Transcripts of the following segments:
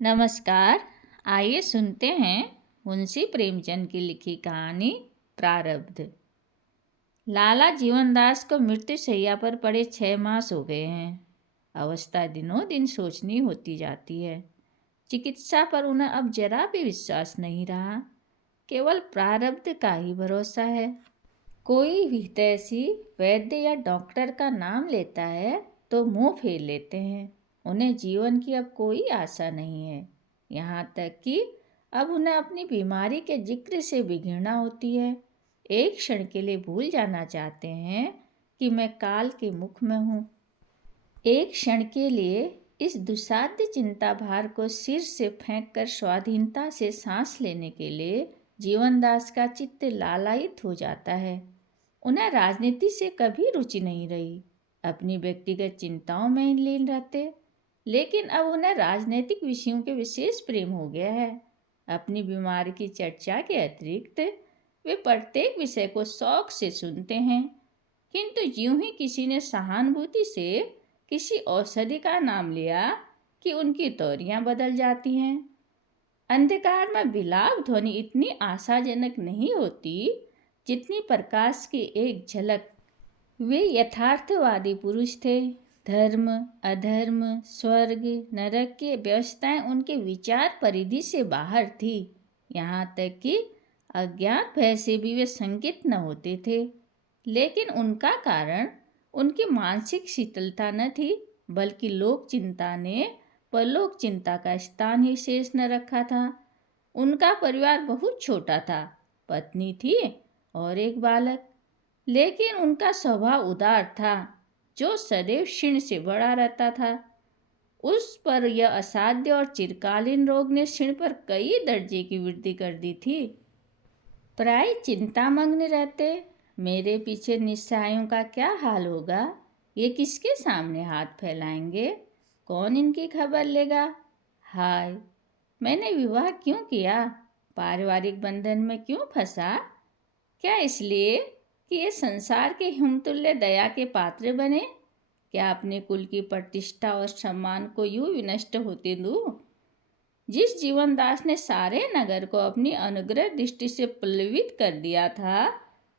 नमस्कार। आइए सुनते हैं मुंशी प्रेमचंद की लिखी कहानी प्रारब्ध। लाला जीवनदास को मृत्यु शैया पर पड़े 6 मास हो गए हैं। अवस्था दिनों दिन सोचनी होती जाती है। चिकित्सा पर उन्हें अब जरा भी विश्वास नहीं रहा। केवल प्रारब्ध का ही भरोसा है। कोई भी तैसी वैद्य या डॉक्टर का नाम लेता है तो मुंह फेर लेते हैं। उन्हें जीवन की अब कोई आशा नहीं है। यहाँ तक कि अब उन्हें अपनी बीमारी के जिक्र से भी घृणा होती है। एक क्षण के लिए भूल जाना चाहते हैं कि मैं काल के मुख में हूँ। एक क्षण के लिए इस दुस्साध्य चिंता भार को सिर से फेंक कर स्वाधीनता से सांस लेने के लिए जीवनदास का चित्त लालायित हो जाता है। उन्हें राजनीति से कभी रुचि नहीं रही। अपनी व्यक्तिगत चिंताओं में ही लीन रहते। लेकिन अब उन्हें राजनीतिक विषयों के विशेष प्रेम हो गया है। अपनी बीमारी की चर्चा के अतिरिक्त वे प्रत्येक विषय को शौक से सुनते हैं। किंतु यूं ही किसी ने सहानुभूति से किसी औषधि का नाम लिया कि उनकी तौरियां बदल जाती हैं। अंधकार में विलाप ध्वनि इतनी आशाजनक नहीं होती जितनी प्रकाश की एक झलक। वे यथार्थवादी पुरुष थे। धर्म, अधर्म, स्वर्ग, नरक की व्यवस्थाएं उनके विचार परिधि से बाहर थी। यहाँ तक कि अज्ञात भय से भी वे शंकित न होते थे। लेकिन उनका कारण उनकी मानसिक शीतलता न थी, बल्कि लोक चिंता ने परलोक चिंता का स्थान ही शेष न रखा था। उनका परिवार बहुत छोटा था। पत्नी थी और एक बालक। लेकिन उनका स्वभाव उदार था, जो सदैव क्षीण से बढ़ा रहता था। उस पर यह असाध्य और चिरकालीन रोग ने क्षीण पर कई दर्जे की वृद्धि कर दी थी। प्राय चिंतामग्न रहते, मेरे पीछे निस्सहायों का क्या हाल होगा, ये किसके सामने हाथ फैलाएंगे, कौन इनकी खबर लेगा। हाय, मैंने विवाह क्यों किया, पारिवारिक बंधन में क्यों फंसा। क्या इसलिए कि ये संसार के हिमतुल्य दया के पात्र बने। क्या अपने कुल की प्रतिष्ठा और सम्मान को यूं विनष्ट होते दूं। जिस जीवनदास ने सारे नगर को अपनी अनुग्रह दृष्टि से पल्लवित कर दिया था,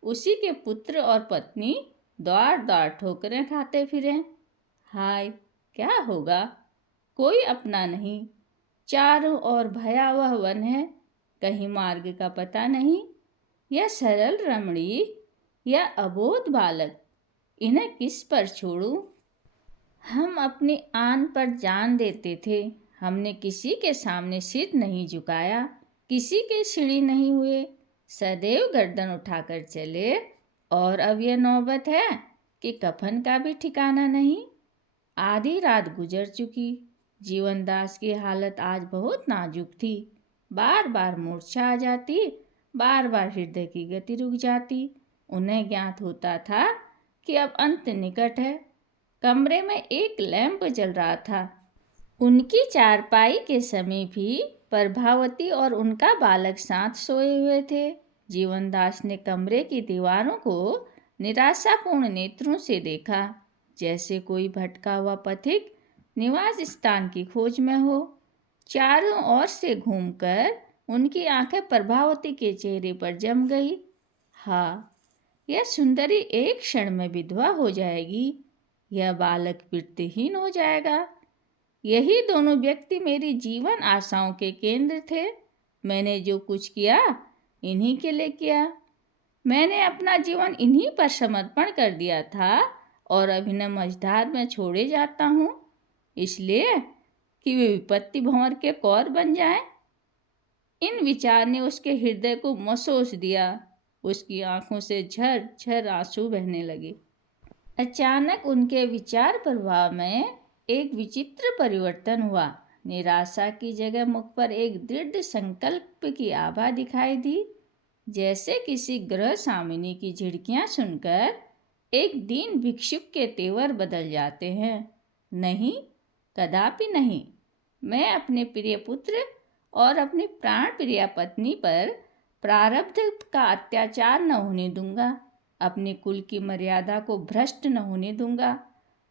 उसी के पुत्र और पत्नी द्वार द्वार ठोकरें खाते फिरें। हाय, क्या होगा। कोई अपना नहीं। चारों ओर भयावह वन है। कहीं मार्ग का पता नहीं। यह सरल रमणी या अबोध बालक, इन्हें किस पर छोड़ूं। हम अपनी आन पर जान देते थे। हमने किसी के सामने सिर नहीं झुकाया, किसी के सीढ़ी नहीं हुए, सदैव गर्दन उठाकर चले। और अब यह नौबत है कि कफन का भी ठिकाना नहीं। आधी रात गुजर चुकी। जीवनदास की हालत आज बहुत नाजुक थी। बार बार मूर्छा आ जाती, बार बार हृदय की गति रुक जाती। उन्हें ज्ञात होता था कि अब अंत निकट है। कमरे में एक लैंप जल रहा था। उनकी चारपाई के समीप ही प्रभावती और उनका बालक साथ सोए हुए थे। जीवनदास ने कमरे की दीवारों को निराशापूर्ण नेत्रों से देखा, जैसे कोई भटका हुआ पथिक निवास स्थान की खोज में हो। चारों ओर से घूमकर उनकी आंखें प्रभावती के चेहरे पर जम गई। हाँ, यह सुंदरी एक क्षण में विधवा हो जाएगी। यह बालक वृत्तिहीन हो जाएगा। यही दोनों व्यक्ति मेरी जीवन आशाओं के केंद्र थे। मैंने जो कुछ किया, इन्हीं के लिए किया। मैंने अपना जीवन इन्हीं पर समर्पण कर दिया था और अब इन्हें मझधार में छोड़े जाता हूँ, इसलिए कि वे विपत्ति भंवर के कौर बन जाएं। इन विचार ने उसके हृदय को मसोस दिया। उसकी आंखों से झर झर आंसू बहने लगे। अचानक उनके विचार प्रवाह में एक विचित्र परिवर्तन हुआ। निराशा की जगह मुख पर एक दृढ़ संकल्प की आभा दिखाई दी, जैसे किसी गृह स्वामिनी की झिड़कियां सुनकर एक दीन भिक्षुक के तेवर बदल जाते हैं। नहीं, कदापि नहीं। मैं अपने प्रिय पुत्र और अपनी प्राण प्रिय पत्नी पर प्रारब्ध का अत्याचार न होने दूंगा। अपने कुल की मर्यादा को भ्रष्ट न होने दूंगा।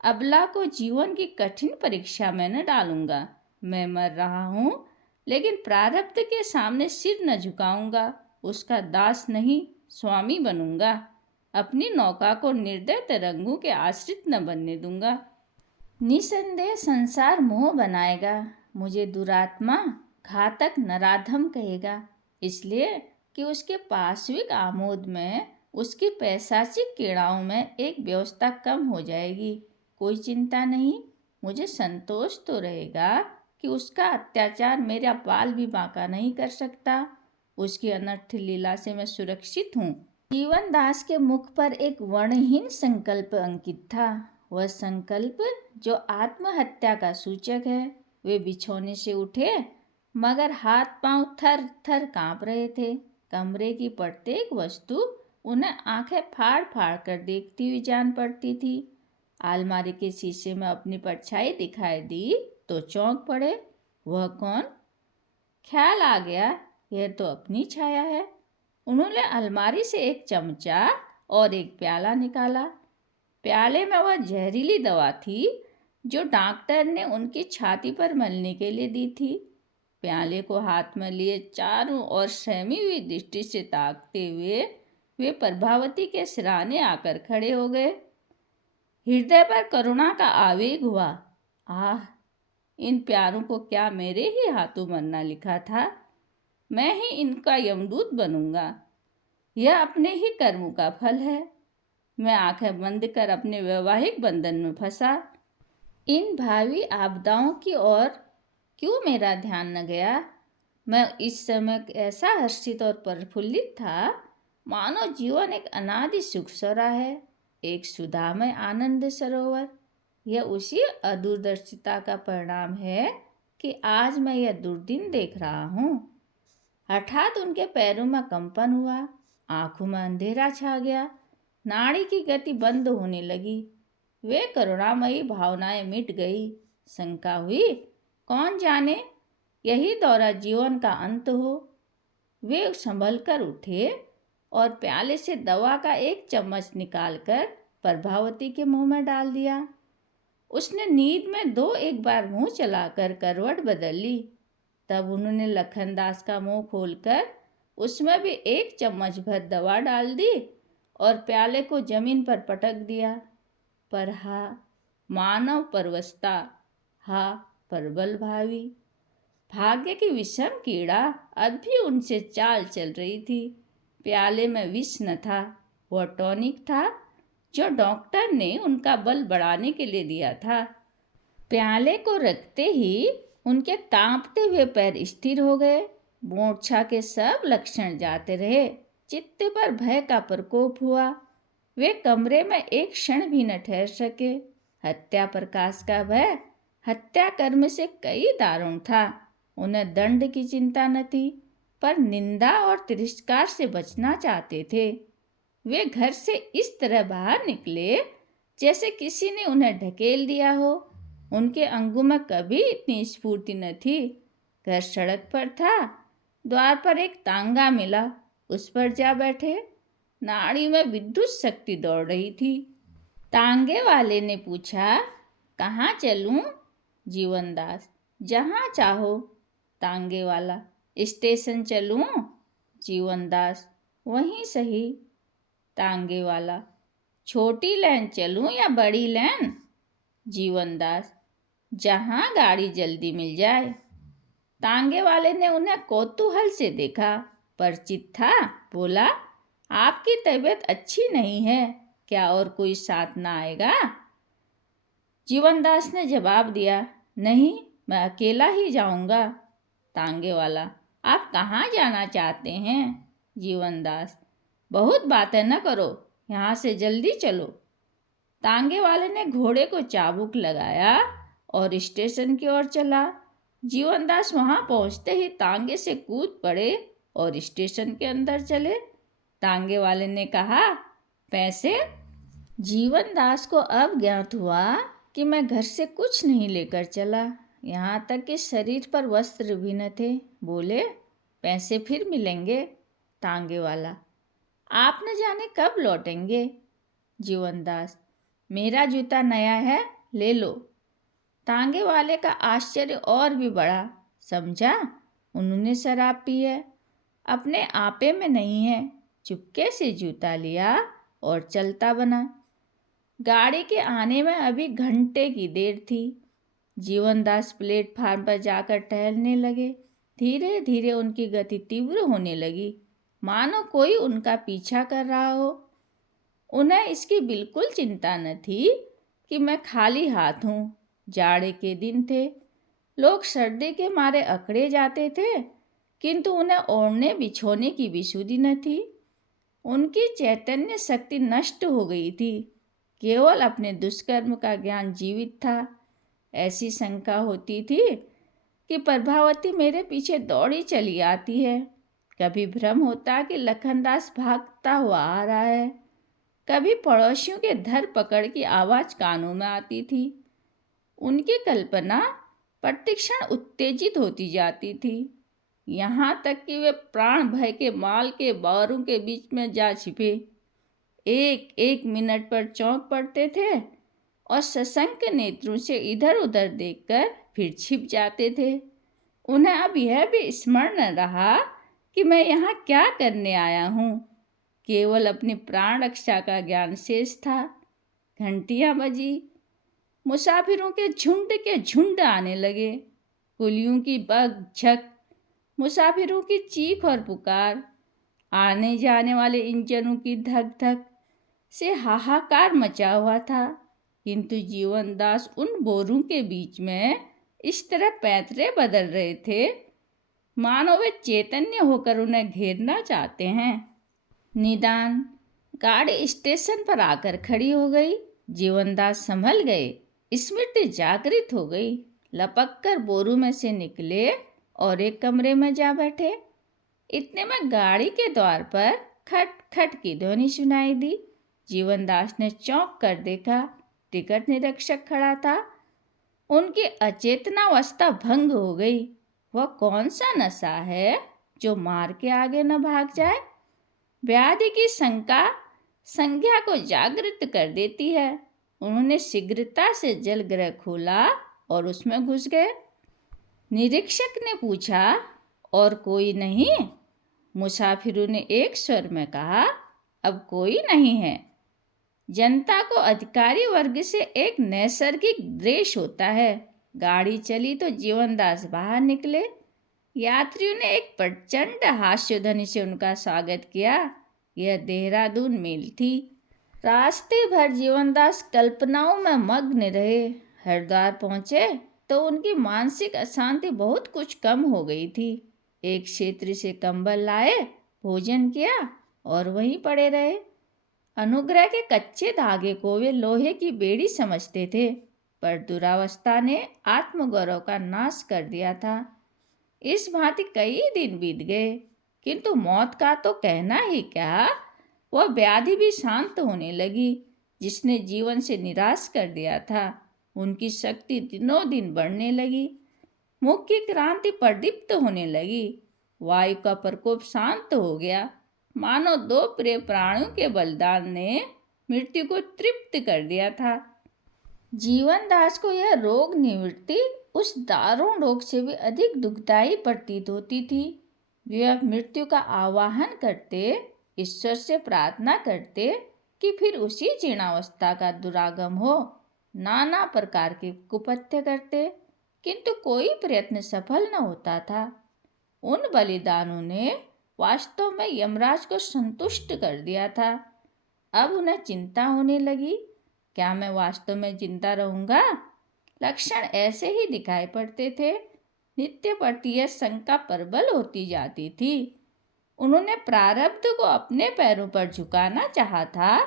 अबला को जीवन की कठिन परीक्षा में न डालूंगा। मैं मर रहा हूँ, लेकिन प्रारब्ध के सामने सिर न झुकाऊंगा, उसका दास नहीं स्वामी बनूंगा। अपनी नौका को निर्दय तरंगों के आश्रित न बनने दूंगा। निसंदेह संसार मोह बनाएगा, मुझे दुरात्मा घातक नराधम कहेगा, इसलिए कि उसके पाश्विक आमोद में, उसकी पैशाचिक क्रीड़ाओं में एक व्यवस्था कम हो जाएगी। कोई चिंता नहीं, मुझे संतोष तो रहेगा कि उसका अत्याचार मेरा बाल भी बांका नहीं कर सकता। उसकी अनर्थ लीला से मैं सुरक्षित हूँ। जीवन दास के मुख पर एक वर्णहीन संकल्प अंकित था, वह संकल्प जो आत्महत्या का सूचक है। वे बिछौने से उठे, मगर हाथ पांव थर थर कांप रहे थे। कमरे की प्रत्येक वस्तु उन्हें आंखें फाड़ फाड़ कर देखती हुई जान पड़ती थी। अलमारी के शीशे में अपनी परछाई दिखाई दी तो चौंक पड़े। वह कौन? ख्याल आ गया, यह तो अपनी छाया है। उन्होंने अलमारी से एक चमचा और एक प्याला निकाला। प्याले में वह जहरीली दवा थी जो डॉक्टर ने उनकी छाती पर मलने के लिए दी थी। प्याले को हाथ में लिए चारों ओर सहमी हुई दृष्टि से ताकते हुए वे प्रभावती के सिरहाने आकर खड़े हो गए। हृदय पर करुणा का आवेग हुआ। आह, इन प्यारों को क्या मेरे ही हाथों मरना लिखा था? मैं ही इनका यमदूत बनूंगा। यह अपने ही कर्मों का फल है। मैं आंखें बंद कर अपने वैवाहिक बंधन में फंसा। इन भावी आपदाओं की ओर क्यों मेरा ध्यान न गया? मैं इस समय ऐसा हर्षित और प्रफुल्लित था, मानो जीवन एक अनादि सुख सरा है, एक सुधामय आनंद सरोवर। यह उसी अदूरदर्शिता का परिणाम है कि आज मैं यह दुर्दिन देख रहा हूँ। हठात उनके पैरों में कंपन हुआ, आंखों में अंधेरा छा गया, नाड़ी की गति बंद होने लगी। वे करुणामयी भावनाएं मिट गई। शंका हुई, कौन जाने यही दौरा जीवन का अंत हो। वे संभल कर उठे और प्याले से दवा का एक चम्मच निकालकर प्रभावती के मुंह में डाल दिया। उसने नींद में दो एक बार मुंह चलाकर करवट बदल ली। तब उन्होंने लखनदास का मुंह खोलकर उसमें भी एक चम्मच भर दवा डाल दी और प्याले को जमीन पर पटक दिया। पर हा मानव परवस्ता, हा प्रबल भावी। भाग्य की विषम कीड़ा अब भी उनसे चाल चल रही थी। प्याले में विष न था, वह टॉनिक था जो डॉक्टर ने उनका बल बढ़ाने के लिए दिया था। प्याले को रखते ही उनके कांपते हुए पैर स्थिर हो गए। मूर्छा के सब लक्षण जाते रहे। चित्त पर भय का प्रकोप हुआ। वे कमरे में एक क्षण भी न ठहर सके। हत्या प्रकाश का भय हत्या कर्म से कई दारुण था। उन्हें दंड की चिंता न थी, पर निंदा और तिरस्कार से बचना चाहते थे। वे घर से इस तरह बाहर निकले जैसे किसी ने उन्हें ढकेल दिया हो। उनके अंगों में कभी इतनी स्फूर्ति न थी। घर सड़क पर था। द्वार पर एक तांगा मिला, उस पर जा बैठे। नाड़ी में विद्युत शक्ति दौड़ रही थी। तांगे वाले ने पूछा, कहाँ चलूं? जीवनदास, जहाँ चाहो। तांगे वाला, स्टेशन चलूं? जीवनदास, वहीं सही। तांगे वाला, छोटी लाइन चलूं या बड़ी लाइन? जीवनदास, जहाँ गाड़ी जल्दी मिल जाए। तांगे वाले ने उन्हें कौतूहल से देखा, परिचित था। बोला, आपकी तबीयत अच्छी नहीं है क्या? और कोई साथ ना आएगा? जीवनदास ने जवाब दिया, नहीं, मैं अकेला ही जाऊंगा। तांगे वाला, आप कहाँ जाना चाहते हैं? जीवनदास, बहुत बातें न करो, यहाँ से जल्दी चलो। तांगे वाले ने घोड़े को चाबुक लगाया और स्टेशन की ओर चला। जीवनदास वहां पहुंचते ही तांगे से कूद पड़े और स्टेशन के अंदर चले। तांगे वाले ने कहा, पैसे? जीवनदास को अब ज्ञात हुआ कि मैं घर से कुछ नहीं लेकर चला, यहाँ तक कि शरीर पर वस्त्र भी न थे। बोले, पैसे फिर मिलेंगे। तांगे वाला, आप न जाने कब लौटेंगे। जीवनदास, मेरा जूता नया है, ले लो। तांगे वाले का आश्चर्य और भी बढ़ा। समझा, उन्होंने शराब पी है, अपने आपे में नहीं है। चुपके से जूता लिया और चलता बना। गाड़ी के आने में अभी घंटे की देर थी। जीवनदास प्लेटफार्म पर जाकर टहलने लगे। धीरे धीरे उनकी गति तीव्र होने लगी, मानो कोई उनका पीछा कर रहा हो। उन्हें इसकी बिल्कुल चिंता न थी कि मैं खाली हाथ हूँ। जाड़े के दिन थे, लोग सर्दी के मारे अकड़े जाते थे, किंतु उन्हें ओढ़ने बिछोने की भी सुधि न थी। उनकी चैतन्य शक्ति नष्ट हो गई थी, केवल अपने दुष्कर्म का ज्ञान जीवित था। ऐसी शंका होती थी कि प्रभावती मेरे पीछे दौड़ी चली आती है। कभी भ्रम होता कि लखनदास भागता हुआ आ रहा है, कभी पड़ोसियों के धर पकड़ की आवाज़ कानों में आती थी। उनकी कल्पना प्रतिक्षण उत्तेजित होती जाती थी, यहाँ तक कि वे प्राण भय के माल के बारों के बीच में जा छिपे। एक एक मिनट पर चौंक पड़ते थे और सशंक नेत्रों से इधर उधर देखकर फिर छिप जाते थे। उन्हें अब यह भी स्मरण न रहा कि मैं यहाँ क्या करने आया हूँ। केवल अपनी प्राण रक्षा का ज्ञान शेष था। घंटियाँ बजी, मुसाफिरों के झुंड आने लगे। कुलियों की बग झक, मुसाफिरों की चीख और पुकार, आने जाने वाले इंजनों की धक धक से हाहाकार मचा हुआ था। किंतु जीवनदास उन बोरों के बीच में इस तरह पैंतरे बदल रहे थे, मानो वे चैतन्य होकर उन्हें घेरना चाहते हैं। निदान गाड़ी स्टेशन पर आकर खड़ी हो गई। जीवनदास संभल गए, स्मृति जागृत हो गई। लपक कर बोरू में से निकले और एक कमरे में जा बैठे। इतने में गाड़ी के द्वार पर खट खट की ध्वनि सुनाई दी। जीवनदास ने चौंक कर देखा, टिकट निरीक्षक खड़ा था। उनकी अचेतनावस्था भंग हो गई। वह कौन सा नशा है जो मार के आगे न भाग जाए? व्याधि की शंका संज्ञा को जागृत कर देती है। उन्होंने शीघ्रता से जलगृह खोला और उसमें घुस गए। निरीक्षक ने पूछा, और कोई नहीं? मुसाफिरों ने एक स्वर में कहा, अब कोई नहीं है। जनता को अधिकारी वर्ग से एक नैसर्गिक द्वेष होता है। गाड़ी चली तो जीवनदास बाहर निकले। यात्रियों ने एक प्रचंड हास्यध्वनि से उनका स्वागत किया। यह देहरादून मेल थी। रास्ते भर जीवनदास कल्पनाओं में मग्न रहे। हरिद्वार पहुंचे तो उनकी मानसिक अशांति बहुत कुछ कम हो गई थी। एक क्षेत्र से कंबल लाए, भोजन किया और वहीं पड़े रहे। अनुग्रह के कच्चे धागे को वे लोहे की बेड़ी समझते थे, पर दुरावस्था ने आत्मगौरव का नाश कर दिया था। इस भांति कई दिन बीत गए, किंतु मौत का तो कहना ही क्या, वह व्याधि भी शांत होने लगी जिसने जीवन से निराश कर दिया था। उनकी शक्ति दिनों दिन बढ़ने लगी। मुख की क्रांति प्रदीप्त होने लगी। वायु का प्रकोप शांत हो गया, मानो दो प्रिय प्राणियों के बलिदान ने मृत्यु को तृप्त कर दिया था। जीवनदास को यह रोग निवृत्ति उस दारुण रोग से भी अधिक दुखदायी प्रतीत होती थी। वे अब मृत्यु का आवाहन करते, ईश्वर से प्रार्थना करते कि फिर उसी जीर्णावस्था का दुरागम हो। नाना प्रकार के कुपथ्य करते, किंतु कोई प्रयत्न सफल न होता था। उन बलिदानों ने वास्तव में यमराज को संतुष्ट कर दिया था। अब उन्हें चिंता होने लगी, क्या मैं वास्तव में जिंदा रहूंगा? लक्षण ऐसे ही दिखाई पड़ते थे। नित्य प्रति यह शंका प्रबल होती जाती थी। उन्होंने प्रारब्ध को अपने पैरों पर झुकाना चाहा था,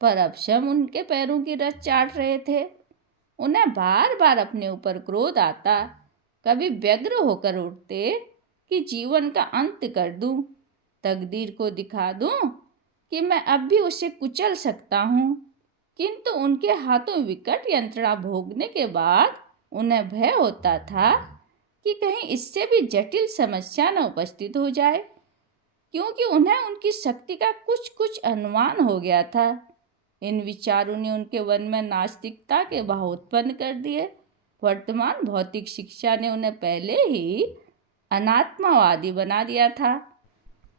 पर अवश्य उनके पैरों की रस चाट रहे थे। उन्हें बार बार अपने ऊपर क्रोध आता। कभी व्यग्र होकर उठते कि जीवन का अंत कर दूं, तकदीर को दिखा दूं कि मैं अब भी उसे कुचल सकता हूँ। किंतु उनके हाथों विकट यंत्रणा भोगने के बाद उन्हें भय होता था कि कहीं इससे भी जटिल समस्या न उपस्थित हो जाए, क्योंकि उन्हें उनकी शक्ति का कुछ कुछ अनुमान हो गया था। इन विचारों ने उनके मन में नास्तिकता के भाव उत्पन्न कर दिए। वर्तमान भौतिक शिक्षा ने उन्हें पहले ही अनात्मावादी बना दिया था।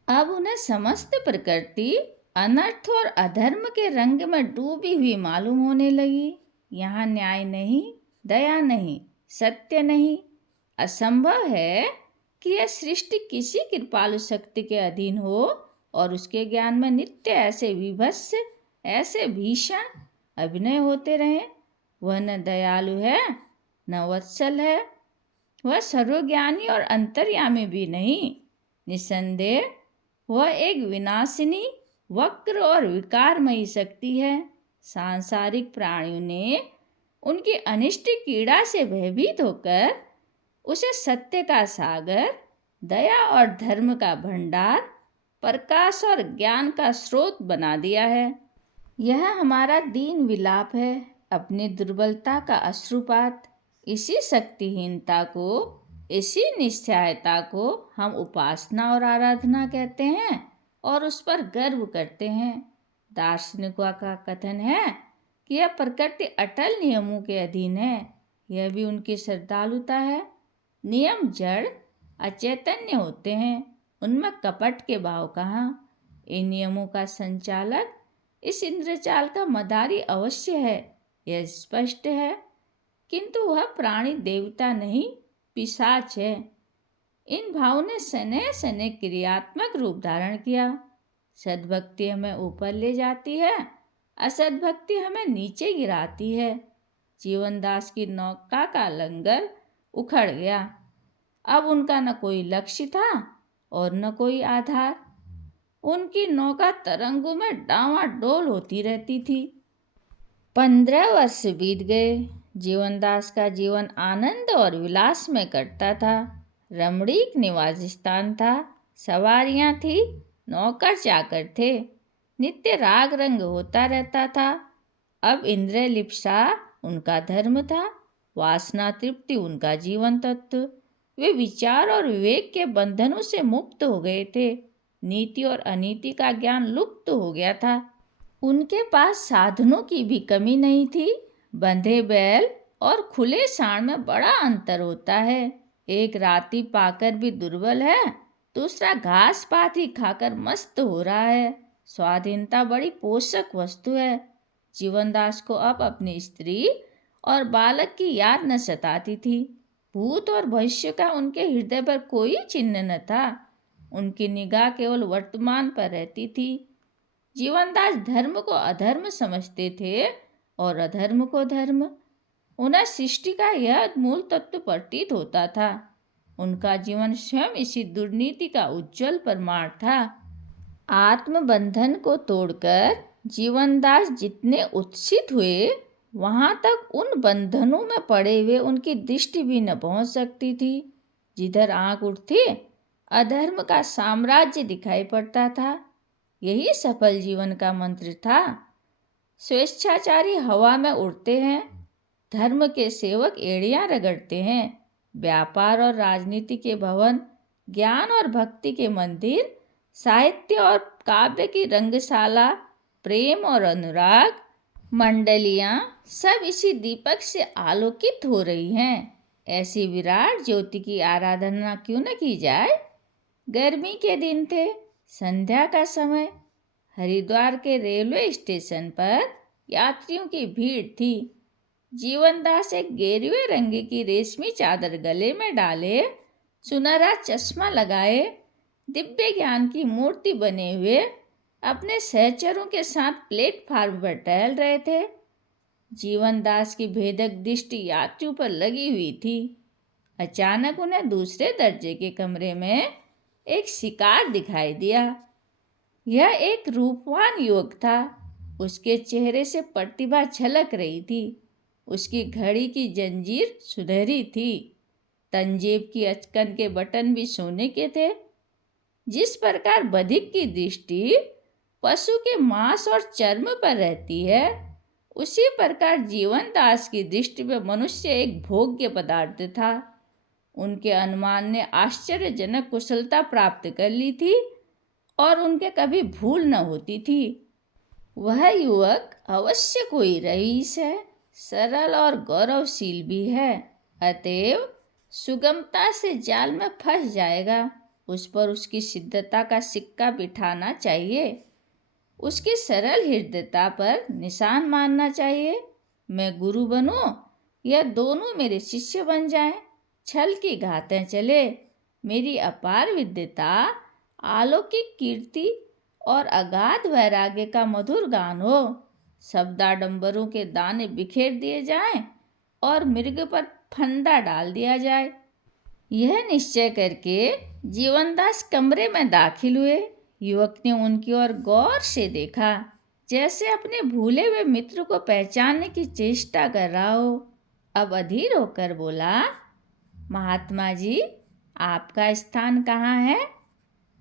अब उन्हें समस्त प्रकृति अनर्थ और अधर्म के रंग में डूबी हुई मालूम होने लगी। यहाँ न्याय नहीं, दया नहीं, सत्य नहीं। असंभव है कि यह सृष्टि किसी कृपालु शक्ति के अधीन हो और उसके ज्ञान में नित्य ऐसे विभत्स, ऐसे भीषण अभिनय होते रहे। वह न दयालु है, न वत्सल है, वह सर्वज्ञानी और अंतर्यामी भी नहीं। निसंदेह वह एक विनाशिनी, वक्र और विकारमयी शक्ति है। सांसारिक प्राणियों ने उनकी अनिष्ट पीड़ा से भयभीत होकर उसे सत्य का सागर, दया और धर्म का भंडार, प्रकाश और ज्ञान का स्रोत बना दिया है। यह हमारा दीन विलाप है, अपनी दुर्बलता का अश्रुपात। इसी शक्तिहीनता को, इसी निस्सहायता को हम उपासना और आराधना कहते हैं और उस पर गर्व करते हैं। दार्शनिकों का कथन है कि यह प्रकृति अटल नियमों के अधीन है। यह भी उनकी श्रद्धालुता है। नियम जड़, अचैतन्य होते हैं, उनमें कपट के भाव कहाँ। इन नियमों का संचालक इस इंद्रजाल का मदारी अवश्य है, यह स्पष्ट है, किंतु वह प्राणी देवता नहीं, पिशाच है। इन भाव ने सने सने क्रियात्मक रूप धारण किया। सद्भक्ति हमें ऊपर ले जाती है, असद्भक्ति हमें नीचे गिराती है। जीवनदास की नौका का लंगर उखड़ गया। अब उनका न कोई लक्ष्य था और न कोई आधार। उनकी नौका तरंगों में डांवाडोल होती रहती थी। 15 वर्ष बीत गए। जीवनदास का जीवन आनंद और विलास में कटता था। रमणीक निवास स्थान था, सवारियां थी, नौकर चाकर थे, नित्य राग रंग होता रहता था। अब इंद्रिय लिप्सा उनका धर्म था, वासना तृप्ति उनका जीवन तत्व। वे विचार और विवेक के बंधनों से मुक्त हो गए थे। नीति और अनीति का ज्ञान लुप्त हो गया था। उनके पास साधनों की भी कमी नहीं थी। बंधे बैल और खुले साण में बड़ा अंतर होता है। एक राती पाकर भी दुर्बल है, दूसरा घास पात ही खाकर मस्त हो रहा है। स्वाधीनता बड़ी पोषक वस्तु है। जीवनदास को अब अपनी स्त्री और बालक की याद न सताती थी। भूत और भविष्य का उनके हृदय पर कोई चिन्ह न था। उनकी निगाह केवल वर्तमान पर रहती थी। जीवनदास धर्म को अधर्म समझते थे और अधर्म को धर्म। उन्हें सृष्टि का यह मूल तत्व प्रतीत होता था। उनका जीवन स्वयं इसी दुर्नीति का उज्जवल प्रमाण था। आत्मबंधन को तोड़कर जीवनदास जितने उत्सित हुए, वहां तक उन बंधनों में पड़े हुए उनकी दृष्टि भी न पहुंच सकती थी। जिधर आंख उठती, अधर्म का साम्राज्य दिखाई पड़ता था। यही सफल जीवन का मंत्र था। स्वेच्छाचारी हवा में उड़ते हैं, धर्म के सेवक एड़ियां रगड़ते हैं। व्यापार और राजनीति के भवन, ज्ञान और भक्ति के मंदिर, साहित्य और काव्य की रंगशाला, प्रेम और अनुराग मंडलियां सब इसी दीपक से आलोकित हो रही हैं। ऐसी विराट ज्योति की आराधना क्यों न की जाए। गर्मी के दिन थे, संध्या का समय। हरिद्वार के रेलवे स्टेशन पर यात्रियों की भीड़ थी। जीवनदास एक गेरुए रंग की रेशमी चादर गले में डाले, सुनहरा चश्मा लगाए, दिव्य ज्ञान की मूर्ति बने हुए अपने सहचरों के साथ प्लेटफार्म पर टहल रहे थे। जीवनदास की भेदक दृष्टि यात्रियों पर लगी हुई थी। अचानक उन्हें दूसरे दर्जे के कमरे में एक शिकार दिखाई दिया। यह एक रूपवान युवक था। उसके चेहरे से प्रतिभा झलक रही थी। उसकी घड़ी की जंजीर सुनहरी थी। तंजेब की अचकन के बटन भी सोने के थे। जिस प्रकार बधिक की दृष्टि पशु के मांस और चर्म पर रहती है, उसी प्रकार जीवनदास की दृष्टि में मनुष्य एक भोग्य पदार्थ था। उनके अनुमान ने आश्चर्यजनक कुशलता प्राप्त कर ली थी और उनके कभी भूल न होती थी। वह युवक अवश्य कोई रईस है, सरल और गौरवशील भी है। अतएव सुगमता से जाल में फंस जाएगा। उस पर उसकी सिद्धता का सिक्का बिठाना चाहिए, उसकी सरल हृदयता पर निशान मारना चाहिए। मैं गुरु बनूं या दोनों मेरे शिष्य बन जाएं, छल की घातें चले, मेरी अपार विद्यता, अलौकिक कीर्ति और अगाध वैराग्य का मधुर गान हो, शब्दाडंबरों के दाने बिखेर दिए जाएं और मृग पर फंदा डाल दिया जाए। यह निश्चय करके जीवनदास कमरे में दाखिल हुए। युवक ने उनकी ओर गौर से देखा, जैसे अपने भूले हुए मित्र को पहचानने की चेष्टा कर रहा हो। अब अधीर होकर बोला, महात्मा जी, आपका स्थान कहाँ है?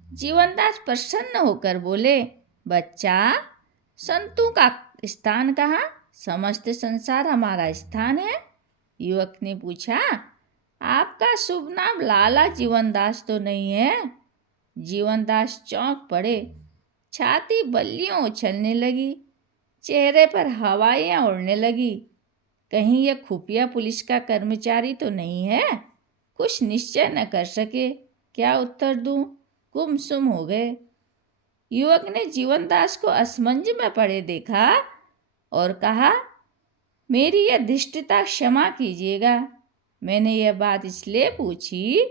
जीवनदास प्रसन्न होकर बोले, बच्चा, संतों का स्थान कहाँ, समस्त संसार हमारा स्थान है। युवक ने पूछा, आपका शुभ नाम लाला जीवनदास तो नहीं है? जीवनदास चौंक पड़े, छाती बल्लियों उछलने लगी, चेहरे पर हवाइयाँ उड़ने लगी। कहीं यह खुफिया पुलिस का कर्मचारी तो नहीं है? कुछ निश्चय न कर सके, क्या उत्तर दूं, गुमसुम हो गए। युवक ने जीवनदास को असमंज में पड़े देखा और कहा, मेरी यह धृष्टता क्षमा कीजिएगा। मैंने यह बात इसलिए पूछी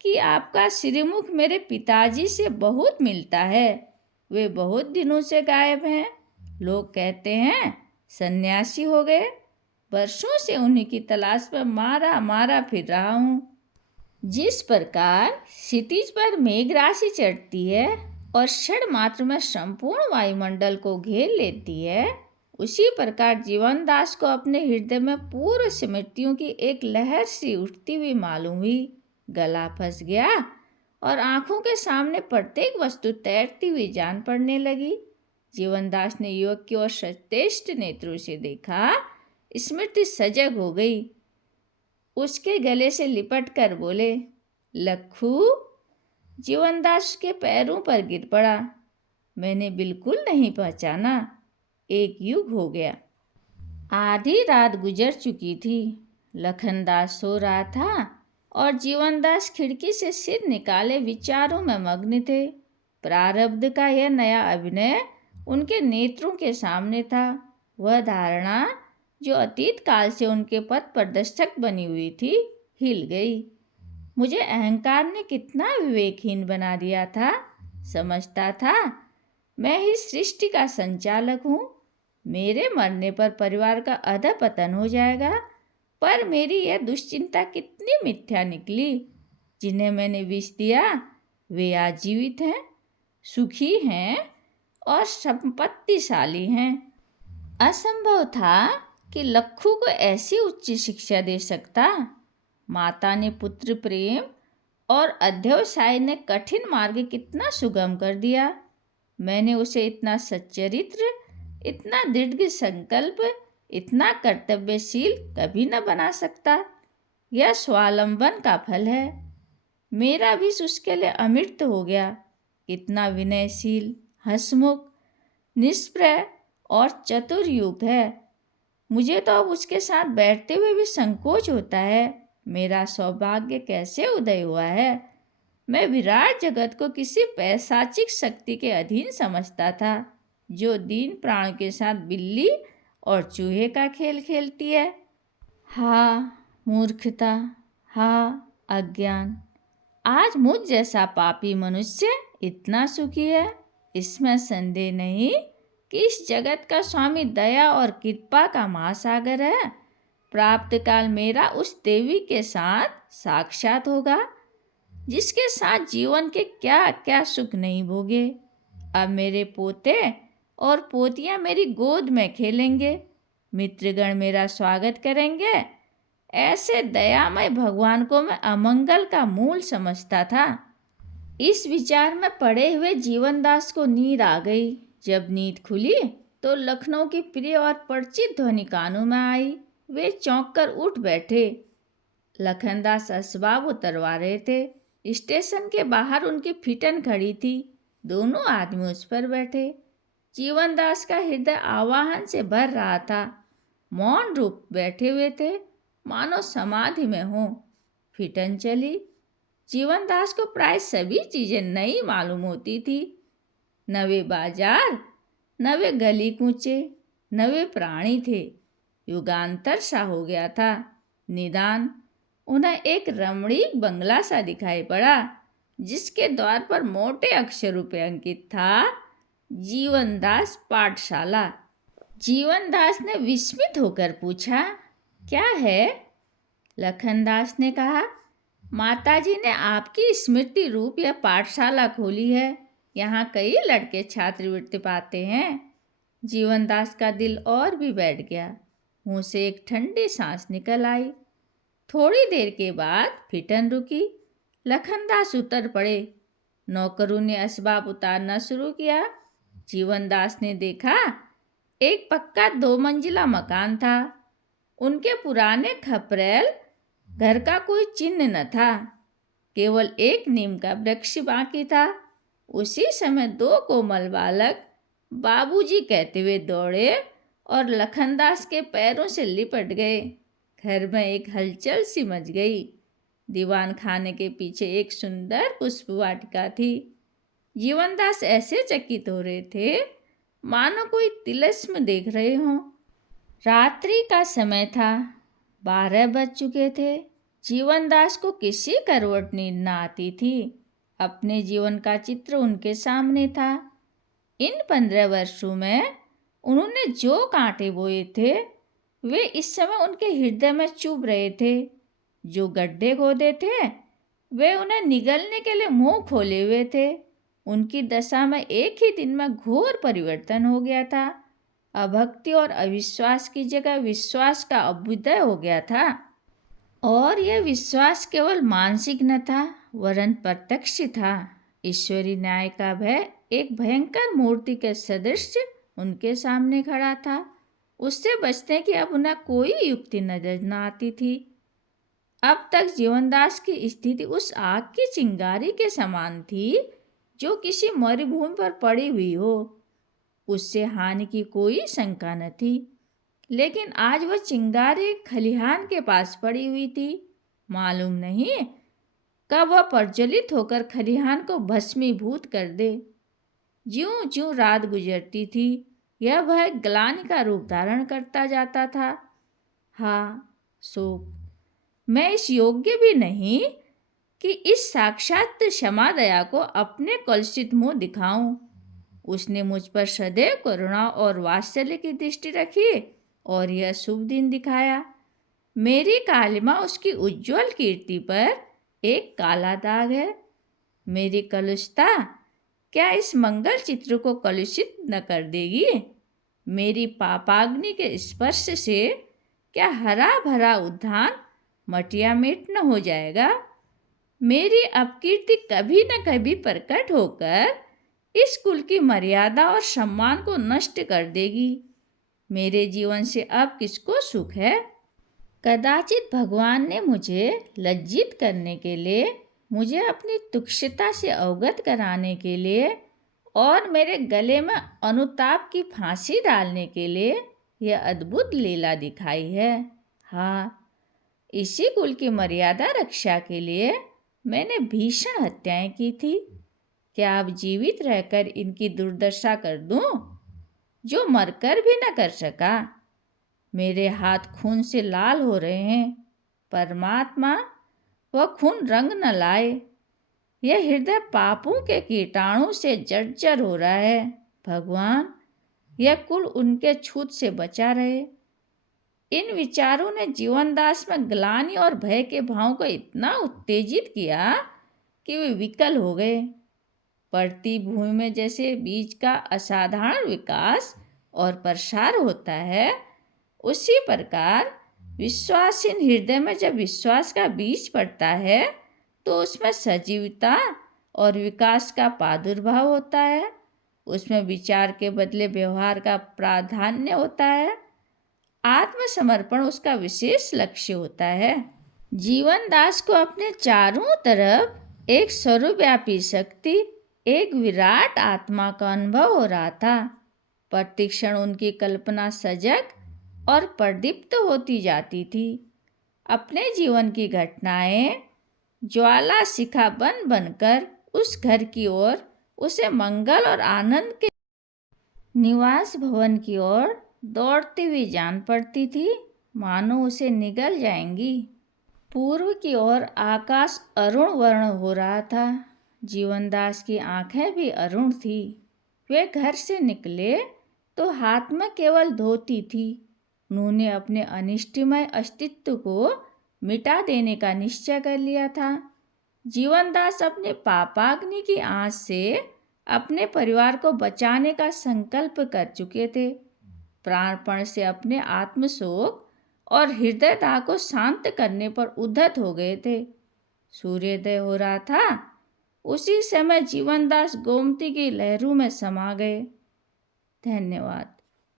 कि आपका श्रीमुख मेरे पिताजी से बहुत मिलता है। वे बहुत दिनों से गायब हैं। लोग कहते हैं सन्यासी हो गए। वर्षों से उन्हीं की तलाश में मारा मारा फिर रहा हूँ। जिस प्रकार क्षितिज पर मेघ राशि चढ़ती है और क्षण मात्र में संपूर्ण वायुमंडल को घेर लेती है, उसी प्रकार जीवनदास को अपने हृदय में पूर्व स्मृतियों की एक लहर सी उठती हुई मालूम हुई। गला फंस गया और आंखों के सामने प्रत्येक वस्तु तैरती हुई जान पड़ने लगी। जीवनदास ने युवक की ओर सचेष्ट नेत्रों से देखा। स्मृति सजग हो गई। उसके गले से लिपट कर बोले, लखू। जीवनदास के पैरों पर गिर पड़ा। मैंने बिल्कुल नहीं पहचाना। एक युग हो गया। आधी रात गुजर चुकी थी। लखनदास सो रहा था और जीवनदास खिड़की से सिर निकाले विचारों में मग्न थे। प्रारब्ध का यह नया अभिनय उनके नेत्रों के सामने था। वह धारणा जो अतीत काल से उनके पथ प्रदर्शक बनी हुई थी, हिल गई। मुझे अहंकार ने कितना विवेकहीन बना दिया था। समझता था मैं ही सृष्टि का संचालक हूँ। मेरे मरने पर परिवार का अधपतन हो जाएगा। पर मेरी यह दुश्चिंता कितनी मिथ्या निकली। जिन्हें मैंने विष दिया वे आजीवित हैं, सुखी हैं और संपत्तिशाली हैं। असंभव था कि लखू को ऐसी उच्च शिक्षा दे सकता। माता ने पुत्र प्रेम और अध्यवसाय ने कठिन मार्ग कितना सुगम कर दिया। मैंने उसे इतना सच्चरित्र, इतना दृढ़ संकल्प, इतना कर्तव्यशील कभी न बना सकता। यह स्वावलंबन का फल है। मेरा भी उसके लिए अमृत हो गया। कितना विनयशील, हंसमुख, निष्प्रय और चतुर युग है। मुझे तो अब उसके साथ बैठते हुए भी संकोच होता है। मेरा सौभाग्य कैसे उदय हुआ है। मैं विराट जगत को किसी पैशाचिक शक्ति के अधीन समझता था, जो दीन प्राण के साथ बिल्ली और चूहे का खेल खेलती है। हाँ मूर्खता, हाँ अज्ञान। आज मुझ जैसा पापी मनुष्य इतना सुखी है, इसमें संदेह नहीं कि इस जगत का स्वामी दया और कृपा का महासागर है। प्राप्त काल मेरा उस देवी के साथ साक्षात होगा, जिसके साथ जीवन के क्या क्या सुख नहीं भोगे। अब मेरे पोते और पोतियां मेरी गोद में खेलेंगे। मित्रगण मेरा स्वागत करेंगे। ऐसे दयामय भगवान को मैं अमंगल का मूल समझता था। इस विचार में पड़े हुए जीवनदास को नींद आ गई। जब नींद खुली तो लखनऊ की प्रिय और परिचित ध्वनि कानों में आई। वे चौंक कर उठ बैठे। लखनदास असबाब उतरवा रहे थे। स्टेशन के बाहर उनकी फिटन खड़ी थी। दोनों आदमी उस पर बैठे। जीवनदास का हृदय आवाहन से भर रहा था। मौन रूप बैठे हुए थे। मानो समाधि में हो। फिटन चली। जीवनदास को प्राय सभी चीजें नई मालूम होती थी। नवे बाजार, नवे गली कूचे, नवे प्राणी थे। युगांतर सा हो गया था। निदान उन्हें एक रमणीक बंगला सा दिखाई पड़ा, जिसके द्वार पर मोटे अक्षरों पे अंकित था, जीवनदास पाठशाला। जीवनदास ने विस्मित होकर पूछा, क्या है? लखनदास ने कहा, माताजी ने आपकी स्मृति रूप यह पाठशाला खोली है। यहाँ कई लड़के छात्रवृत्ति पाते हैं। जीवनदास का दिल और भी बैठ गया। मुंह से एक ठंडी सांस निकल आई। थोड़ी देर के बाद फिटन रुकी। लखनदास उतर पड़े। नौकरों ने असबाब उतारना शुरू किया। जीवनदास ने देखा, एक पक्का 2 मंजिला मकान था। उनके पुराने खपरेल घर का कोई चिन्ह न था। केवल एक नीम का वृक्ष बाकी था। उसी समय 2 कोमल बालक बाबूजी कहते हुए दौड़े और लखनदास के पैरों से लिपट गए। घर में एक हलचल सी मच गई। दीवान खाने के पीछे एक सुंदर पुष्प वाटिका थी। जीवनदास ऐसे चकित हो रहे थे मानो कोई तिलिस्म देख रहे हों। रात्रि का समय था। 12 बज चुके थे। जीवनदास को किसी करवट नींद न आती थी। अपने जीवन का चित्र उनके सामने था। इन 15 वर्षों में उन्होंने जो कांटे बोए थे, वे इस समय उनके हृदय में चुभ रहे थे। जो गड्ढे खोदे थे, वे उन्हें निगलने के लिए मुंह खोले हुए थे। उनकी दशा में एक ही दिन में घोर परिवर्तन हो गया था। अभक्ति और अविश्वास की जगह विश्वास का अभ्युदय हो गया था। और यह विश्वास केवल मानसिक न था, वरन प्रत्यक्ष था। ईश्वरी न्याय का भय एक भयंकर मूर्ति के सदृश उनके सामने खड़ा था। उससे बचने की अब उन्हें कोई युक्ति नजर न आती थी। अब तक जीवनदास की स्थिति उस आग की चिंगारी के समान थी जो किसी मरुभूमि पर पड़ी हुई हो। उससे हानि की कोई शंका न थी। लेकिन आज वह चिंगारी खलिहान के पास पड़ी हुई थी। मालूम नहीं कब वह प्रज्वलित होकर खलिहान को भस्मीभूत कर दे। ज्यों ज्यों रात गुजरती थी, यह भय ग्लानि का रूप धारण करता जाता था। हाँ, शोक, मैं इस योग्य भी नहीं कि इस साक्षात क्षमा दया को अपने कलुषित मुंह दिखाऊं। उसने मुझ पर सदैव करुणा और वात्सल्य की दृष्टि रखी और यह शुभ दिन दिखाया। मेरी कालिमा उसकी उज्ज्वल कीर्ति पर एक काला दाग है। मेरी कलुषता क्या इस मंगल चित्र को कलुषित न कर देगी? मेरी पापाग्नि के स्पर्श से क्या हरा भरा उद्यान मटिया मेट न हो जाएगा? मेरी अपकीर्ति कभी न कभी प्रकट होकर इस कुल की मर्यादा और सम्मान को नष्ट कर देगी। मेरे जीवन से अब किसको सुख है? कदाचित भगवान ने मुझे लज्जित करने के लिए, मुझे अपनी तुच्छता से अवगत कराने के लिए और मेरे गले में अनुताप की फांसी डालने के लिए यह अद्भुत लीला दिखाई है। हाँ, इसी कुल की मर्यादा रक्षा के लिए मैंने भीषण हत्याएं की थी। क्या अब जीवित रहकर इनकी दुर्दशा कर दूं, जो मरकर भी न कर सका? मेरे हाथ खून से लाल हो रहे हैं। परमात्मा, वह खून रंग न लाए। यह हृदय पापों के कीटाणु से जर्जर हो रहा है। भगवान, यह कुल उनके छूत से बचा रहे। इन विचारों ने जीवनदास में ग्लानि और भय के भाव को इतना उत्तेजित किया कि वे विकल हो गए। पड़ती भूमि में जैसे बीज का असाधारण विकास और प्रसार होता है, उसी प्रकार विश्वासहीन हृदय में जब विश्वास का बीज पड़ता है तो उसमें सजीवता और विकास का प्रादुर्भाव होता है। उसमें विचार के बदले व्यवहार का प्राधान्य होता है। आत्मसमर्पण उसका विशेष लक्ष्य होता है। जीवनदास को अपने चारों तरफ एक सर्वव्यापी शक्ति, एक विराट आत्मा का अनुभव हो रहा था। प्रतिक्षण उनकी कल्पना सजग और प्रदीप्त होती जाती थी। अपने जीवन की घटनाएं ज्वाला शिखा बन बनकर उस घर की ओर, उसे मंगल और आनंद के निवास भवन की ओर दौड़ती हुई जान पड़ती थी, मानो उसे निगल जाएंगी। पूर्व की ओर आकाश अरुण वर्ण हो रहा था। जीवनदास की आंखें भी अरुण थी। वे घर से निकले तो हाथ में केवल धोती थी। उन्होंने अपने अनिष्टमय अस्तित्व को मिटा देने का निश्चय कर लिया था। जीवनदास अपने पापाग्नि की आंच से अपने परिवार को बचाने का संकल्प कर चुके थे। प्राणपण से अपने आत्मशोक और हृदयदाह को शांत करने पर उद्यत हो गए थे। सूर्योदय हो रहा था। उसी समय जीवनदास गोमती की लहरों में समा गए। धन्यवाद।